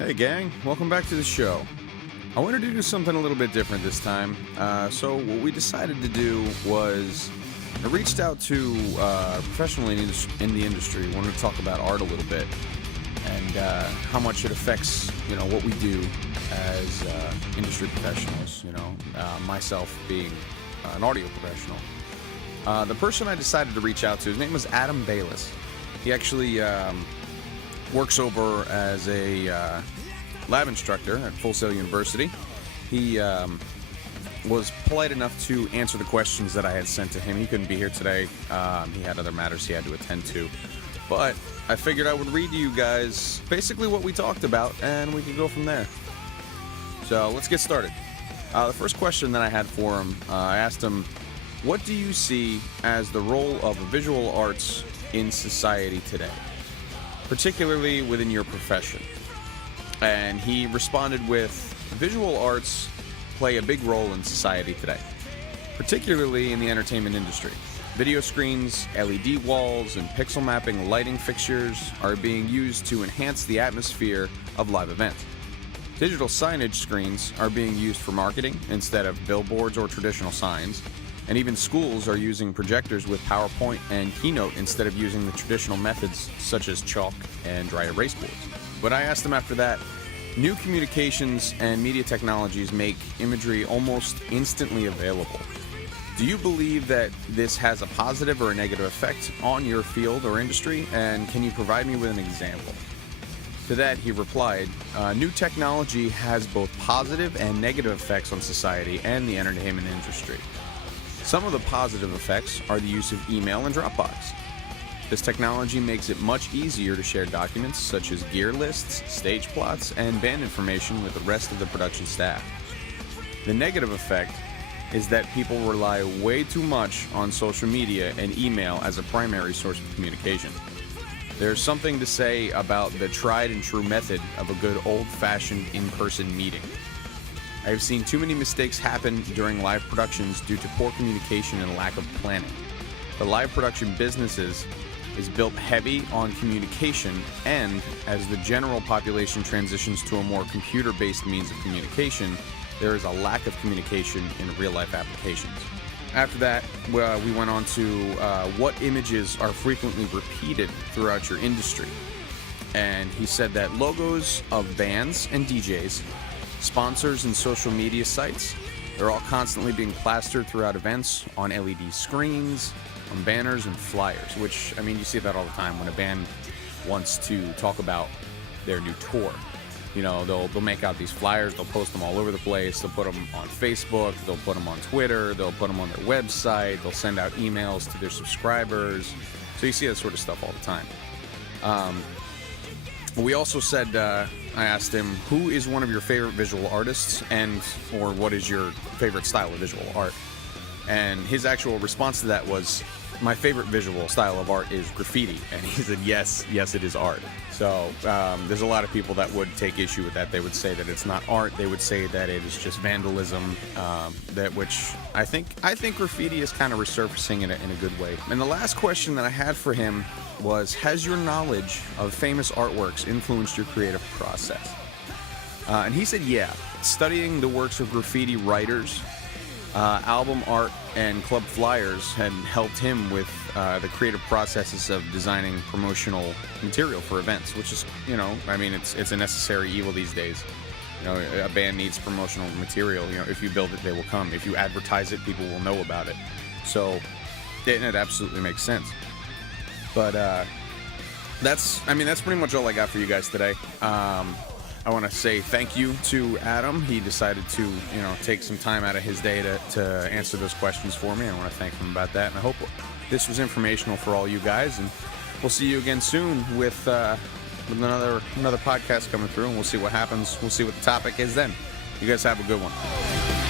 Hey gang, welcome back to the show. I wanted to do something a little bit different this time. So what we decided to do was I reached out to professionally in the industry, wanted to talk about art a little bit and how much it affects, what we do as industry professionals, myself being an audio professional. The person I decided to reach out to, his name was Adam Bayless. He actually works over as a lab instructor at Full Sail University. He was polite enough to answer the questions that I had sent to him. He couldn't be here today. He had other matters he had to attend to. But I figured I would read to you guys basically what we talked about, and we could go from there. So let's get started. The first question that I had for him, I asked him, what do you see as the role of visual arts in society today, particularly within your profession? And he responded with, visual arts play a big role in society today, particularly in the entertainment industry. Video screens, LED walls, and pixel mapping lighting fixtures are being used to enhance the atmosphere of live events. Digital signage screens are being used for marketing instead of billboards or traditional signs. And even schools are using projectors with PowerPoint and Keynote instead of using the traditional methods such as chalk and dry erase boards. But I asked him after that, new communications and media technologies make imagery almost instantly available. Do you believe that this has a positive or a negative effect on your field or industry? And can you provide me with an example? To that, he replied, new technology has both positive and negative effects on society and the entertainment industry. Some of the positive effects are the use of email and Dropbox. This technology makes it much easier to share documents such as gear lists, stage plots, and band information with the rest of the production staff. The negative effect is that people rely way too much on social media and email as a primary source of communication. There's something to say about the tried and true method of a good old-fashioned in-person meeting. I have seen too many mistakes happen during live productions due to poor communication and lack of planning. The live production businesses is built heavy on communication, and as the general population transitions to a more computer-based means of communication, there is a lack of communication in real-life applications. After that, we went on to what images are frequently repeated throughout your industry. And he said that logos of bands and DJs, sponsors and social media sites, they're all constantly being plastered throughout events on LED screens, on banners and flyers, which, you see that all the time when a band wants to talk about their new tour. They'll make out these flyers, they'll post them all over the place, they'll put them on Facebook, they'll put them on Twitter, they'll put them on their website, they'll send out emails to their subscribers. So you see that sort of stuff all the time. We also said, I asked him, who is one of your favorite visual artists or what is your favorite style of visual art? And his actual response to that was, my favorite visual style of art is graffiti. And he said, yes, it is art. So there's a lot of people that would take issue with that. They would say that it's not art. They would say that it is just vandalism, which I think graffiti is kind of resurfacing in a good way. And the last question that I had for him was, has your knowledge of famous artworks influenced your creative process? And he said, yeah. Studying the works of graffiti writers, album art, and club flyers had helped him with the creative processes of designing promotional material for events, which is, it's a necessary evil these days. A band needs promotional material. If you build it, they will come. If you advertise it, people will know about it. So it absolutely makes sense. But that's pretty much all I got for you guys today. I want to say thank you to Adam. He decided to, take some time out of his day to answer those questions for me. I want to thank him about that, and I hope this was informational for all you guys. And we'll see you again soon with another podcast coming through, and we'll see what happens. We'll see what the topic is then. You guys have a good one.